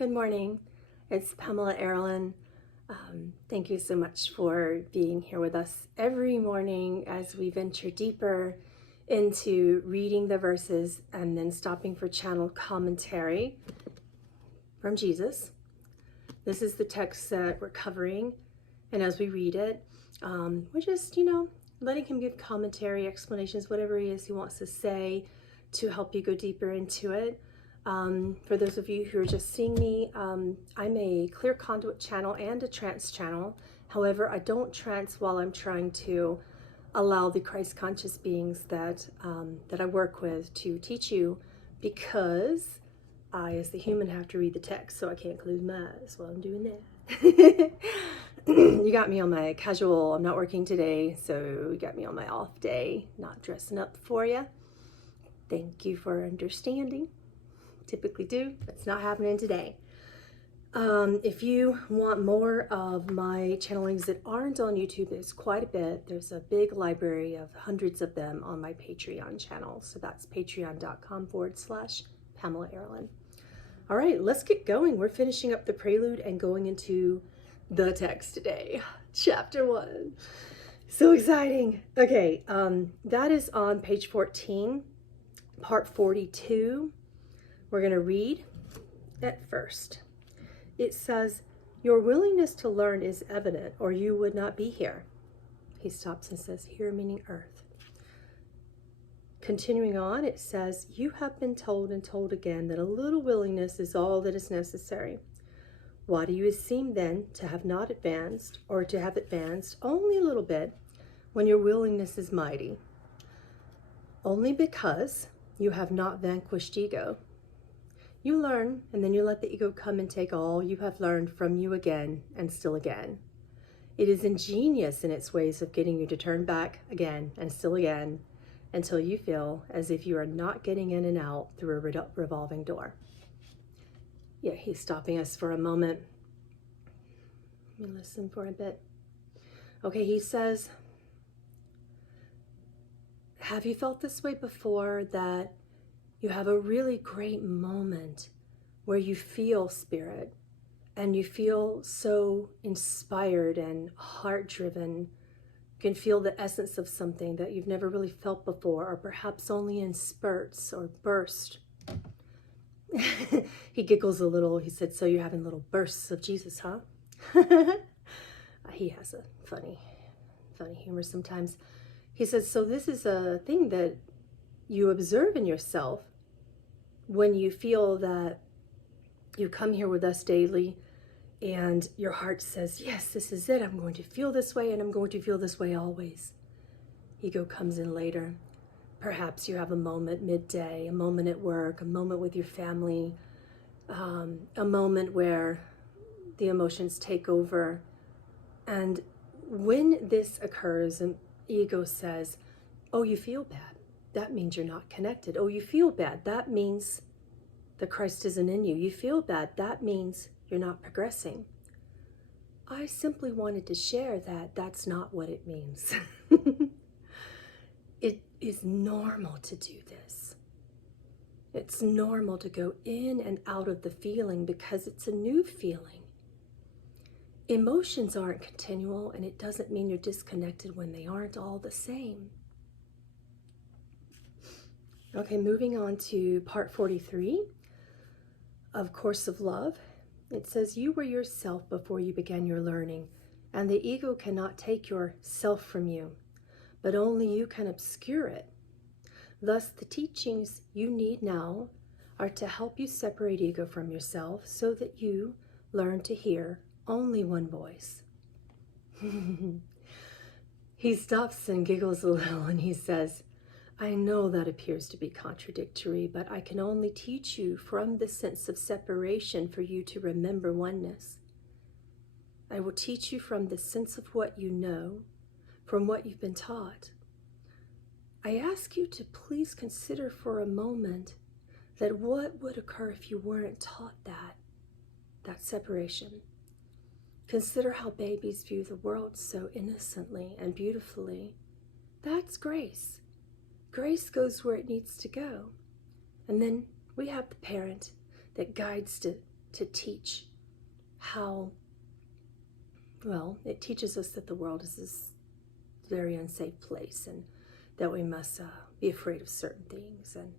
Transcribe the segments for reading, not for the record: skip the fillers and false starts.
Good morning. It's Pamela Aaralyn. Thank you so much for being here with us every morning as we venture deeper into reading the verses and then stopping for channel commentary from Jesus. This is the text that we're covering, and as we read it, we're just, letting him give commentary, explanations, whatever it is he wants to say to help you go deeper into it. For those of you who are just seeing me, I'm a clear conduit channel and a trance channel. However, I don't trance while I'm trying to allow the Christ conscious beings that I work with to teach you, because I, as the human, have to read the text, so I can't close my eyes while I'm doing that. You got me on my casual, I'm not working today, so you got me on my off day, not dressing up for you. Thank you for understanding. Typically do, but it's not happening today. If you want more of my channelings that aren't on YouTube, there's quite a bit. There's a big library of hundreds of them on my Patreon channel. So that's patreon.com/Pamela Aaralyn. All right, let's get going. We're finishing up the prelude and going into the text today. Chapter 1. So exciting. Okay, that is on page 14, part 42. We're going to read at first. It says, "Your willingness to learn is evident, or you would not be here." He stops and says, "Here," meaning earth. Continuing on, it says, "You have been told and told again that a little willingness is all that is necessary. Why do you seem then to have not advanced, or to have advanced only a little bit, when your willingness is mighty? Only because you have not vanquished ego. You learn, and then you let the ego come and take all you have learned from you again and still again. It is ingenious in its ways of getting you to turn back again and still again, until you feel as if you are not getting in and out through a revolving door." Yeah, he's stopping us for a moment. Let me listen for a bit. Okay, he says, have you felt this way before, that you have a really great moment where you feel spirit and you feel so inspired and heart-driven? You can feel the essence of something that you've never really felt before, or perhaps only in spurts or bursts. He giggles a little. He said, "So you're having little bursts of Jesus, huh?" He has a funny humor sometimes. He says, "So this is a thing that you observe in yourself when you feel that you come here with us daily and your heart says, yes, this is it. I'm going to feel this way, and I'm going to feel this way always." Ego comes in later. Perhaps you have a moment midday, a moment at work, a moment with your family, a moment where the emotions take over. And when this occurs and ego says, "Oh, you feel bad. That means you're not connected. Oh, you feel bad. That means the Christ isn't in you. You feel bad. That means you're not progressing." I simply wanted to share that that's not what it means. It is normal to do this. It's normal to go in and out of the feeling because it's a new feeling. Emotions aren't continual, and it doesn't mean you're disconnected when they aren't all the same. Okay, moving on to part 43 of Course of Love. It says, "You were yourself before you began your learning, and the ego cannot take your self from you, but only you can obscure it. Thus, the teachings you need now are to help you separate ego from yourself, so that you learn to hear only one voice." He stops and giggles a little, and he says, "I know that appears to be contradictory, but I can only teach you from the sense of separation for you to remember oneness. I will teach you from the sense of what you know, from what you've been taught. I ask you to please consider for a moment that what would occur if you weren't taught that separation. Consider how babies view the world so innocently and beautifully. That's grace. Grace goes where it needs to go. And then we have the parent that guides to to teach how, well, it teaches us that the world is this very unsafe place, and that we must be afraid of certain things, and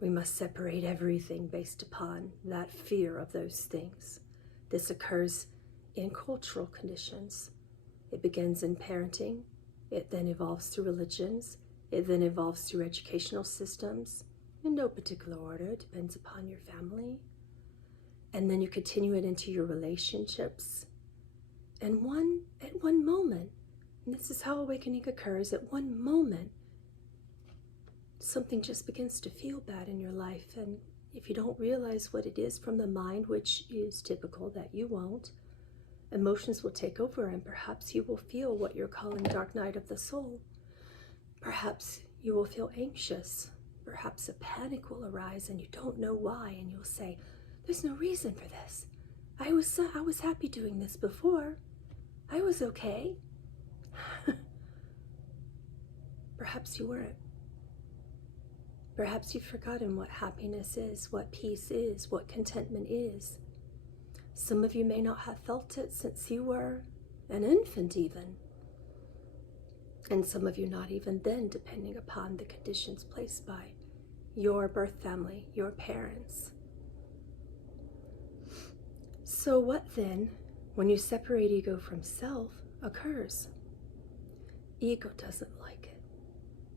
we must separate everything based upon that fear of those things. This occurs in cultural conditions. It begins in parenting. It then evolves through religions. It then evolves through educational systems. In no particular order, it depends upon your family. And then you continue it into your relationships. And at one moment, and this is how awakening occurs, at one moment, something just begins to feel bad in your life. And if you don't realize what it is from the mind, which is typical that you won't, emotions will take over, and perhaps you will feel what you're calling dark night of the soul. Perhaps you will feel anxious. Perhaps a panic will arise and you don't know why, and you'll say, there's no reason for this. I was happy doing this before. I was okay. Perhaps you weren't. Perhaps you've forgotten what happiness is, what peace is, what contentment is. Some of you may not have felt it since you were an infant even. And some of you not even then, depending upon the conditions placed by your birth family, your parents. So what then, when you separate ego from self, occurs? Ego doesn't like it.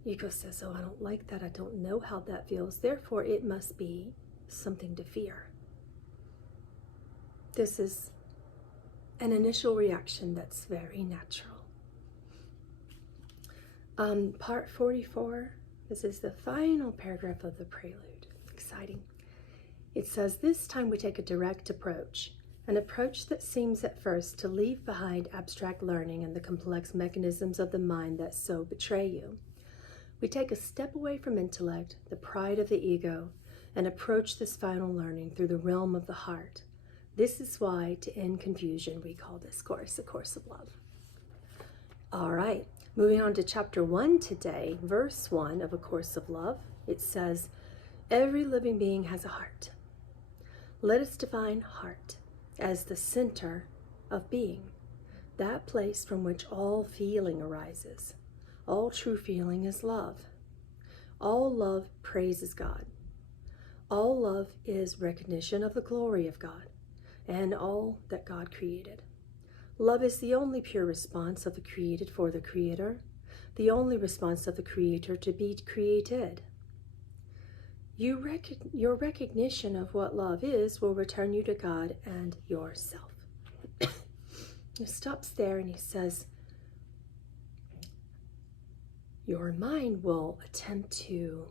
Ego says, oh, I don't like that. I don't know how that feels. Therefore, it must be something to fear. This is an initial reaction that's very natural. Part 44, this is the final paragraph of the prelude. Exciting. It says, this time we take a direct approach, an approach that seems at first to leave behind abstract learning and the complex mechanisms of the mind that so betray you. We take a step away from intellect, the pride of the ego, and approach this final learning through the realm of the heart. This is why, to end confusion, we call this course A Course of Love. All right, moving on to chapter 1 today, verse 1 of A Course of Love. It says, every living being has a heart. Let us define heart as the center of being, that place from which all feeling arises. All true feeling is love. All love praises God. All love is recognition of the glory of God and all that God created. Love is the only pure response of the created for the Creator, the only response of the Creator to be created. Your recognition of what love is will return you to God and yourself. He stops there and he says, your mind will attempt to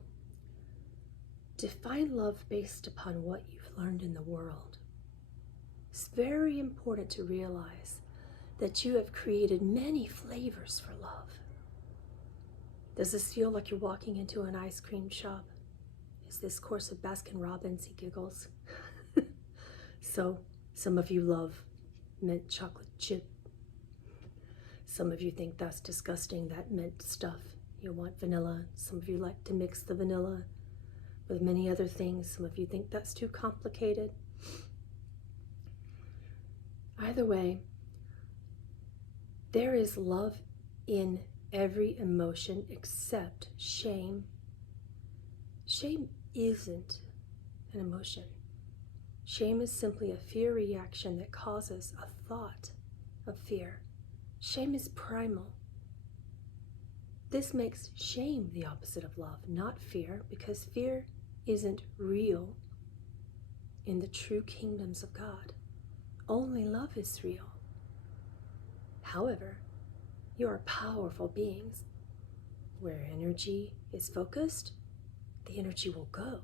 define love based upon what you've learned in the world. It's very important to realize that you have created many flavors for love. Does this feel like you're walking into an ice cream shop? Is this course of Baskin-Robbins? He giggles. So, some of you love mint chocolate chip. Some of you think that's disgusting, that mint stuff. You want vanilla. Some of you like to mix the vanilla with many other things. Some of you think that's too complicated. Either way, there is love in every emotion except shame. Shame isn't an emotion. Shame is simply a fear reaction that causes a thought of fear. Shame is primal. This makes shame the opposite of love, not fear, because fear isn't real in the true kingdoms of God. Only love is real. However, you are powerful beings. Where energy is focused, the energy will go.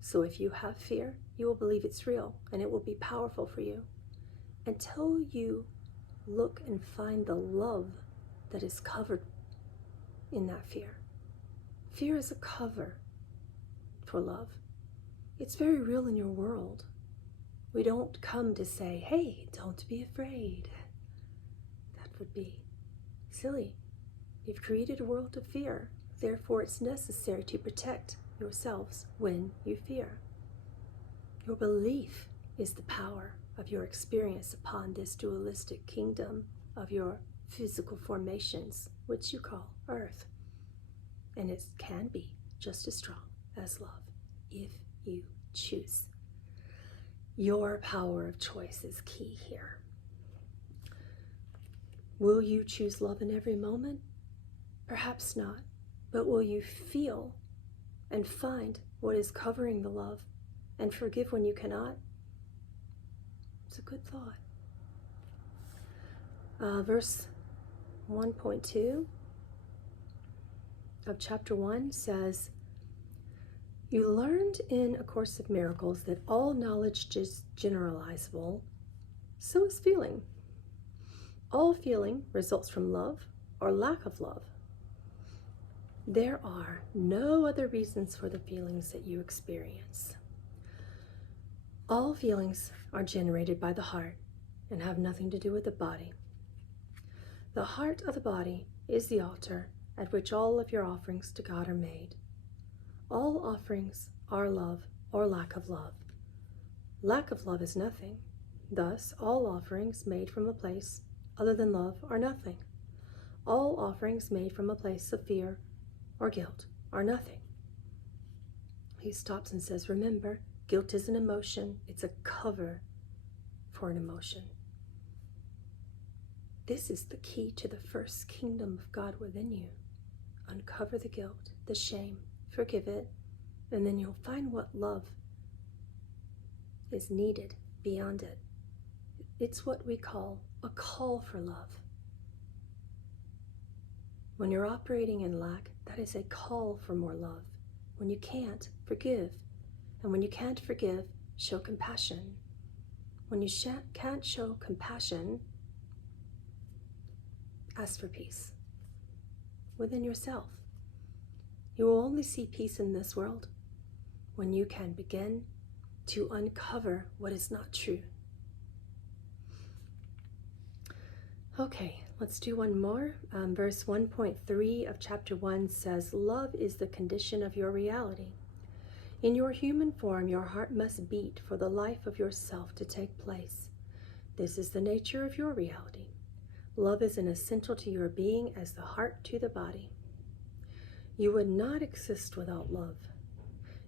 So if you have fear, you will believe it's real and it will be powerful for you until you look and find the love that is covered in that fear. Fear is a cover for love. It's very real in your world. We don't come to say, hey, don't be afraid. That would be silly. You've created a world of fear. Therefore, it's necessary to protect yourselves when you fear. Your belief is the power of your experience upon this dualistic kingdom of your physical formations, which you call earth. And it can be just as strong as love if you choose. Your power of choice is key here. Will you choose love in every moment? Perhaps not. But will you feel and find what is covering the love and forgive when you cannot? It's a good thought. Verse 1.2 of chapter 1 says, "You learned in A Course of Miracles that all knowledge is generalizable, so is feeling. All feeling results from love or lack of love. There are no other reasons for the feelings that you experience. All feelings are generated by the heart and have nothing to do with the body. The heart of the body is the altar at which all of your offerings to God are made. All offerings are love or lack of love. Lack of love is nothing. Thus, all offerings made from a place other than love are nothing. All offerings made from a place of fear or guilt are nothing." He stops and says, remember, guilt is an emotion. It's a cover for an emotion. This is the key to the first kingdom of God within you. Uncover the guilt, the shame, forgive it, and then you'll find what love is needed beyond it. It's what we call a call for love. When you're operating in lack, that is a call for more love. When you can't, forgive. And when you can't forgive, show compassion. When you can't show compassion, ask for peace within yourself. You will only see peace in this world when you can begin to uncover what is not true. Okay, let's do one more. Verse 1.3 of chapter 1 says, "Love is the condition of your reality. In your human form, your heart must beat for the life of yourself to take place. This is the nature of your reality. Love is as essential to your being as the heart to the body. You would not exist without love.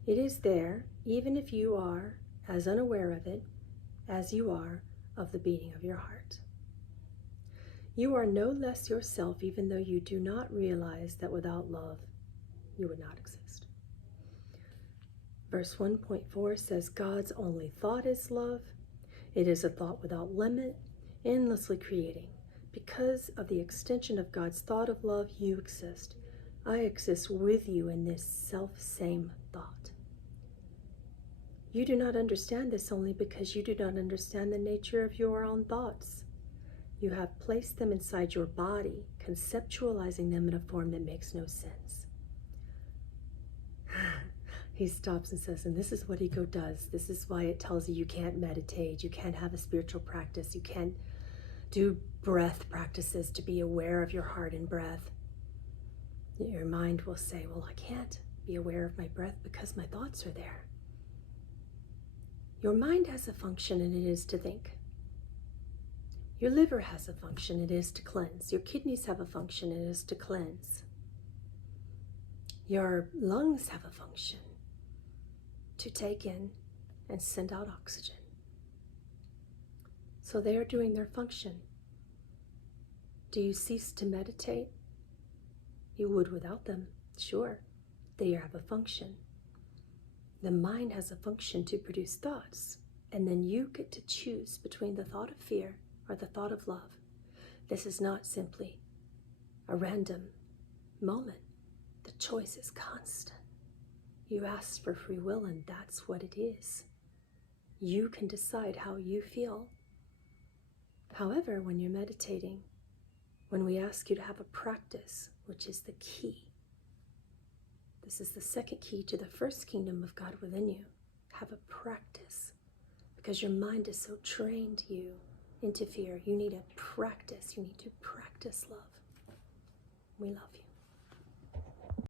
It is there, even if you are as unaware of it as you are of the beating of your heart. You are no less yourself, even though you do not realize that without love, you would not exist." Verse 1.4 says, "God's only thought is love. It is a thought without limit, endlessly creating. Because of the extension of God's thought of love, you exist. I exist with you in this self-same thought. You do not understand this only because you do not understand the nature of your own thoughts. You have placed them inside your body, conceptualizing them in a form that makes no sense." He stops and says, and this is what ego does. This is why it tells you you can't meditate, you can't have a spiritual practice, you can't do breath practices to be aware of your heart and breath. Your mind will say, well, I can't be aware of my breath because my thoughts are there. Your mind has a function, and it is to think. Your liver has a function, it is to cleanse. Your kidneys have a function, it is to cleanse. Your lungs have a function, to take in and send out oxygen. So they are doing their function. Do you cease to meditate? You would without them, sure. They have a function. The mind has a function to produce thoughts, and then you get to choose between the thought of fear or the thought of love. This is not simply a random moment. The choice is constant. You asked for free will, and that's what it is. You can decide how you feel. However, when you're meditating, when we ask you to have a practice, which is the key, this is the second key to the first kingdom of God within you. Have a practice, because your mind is so trained you into fear. You need a practice. You need to practice love. We love you.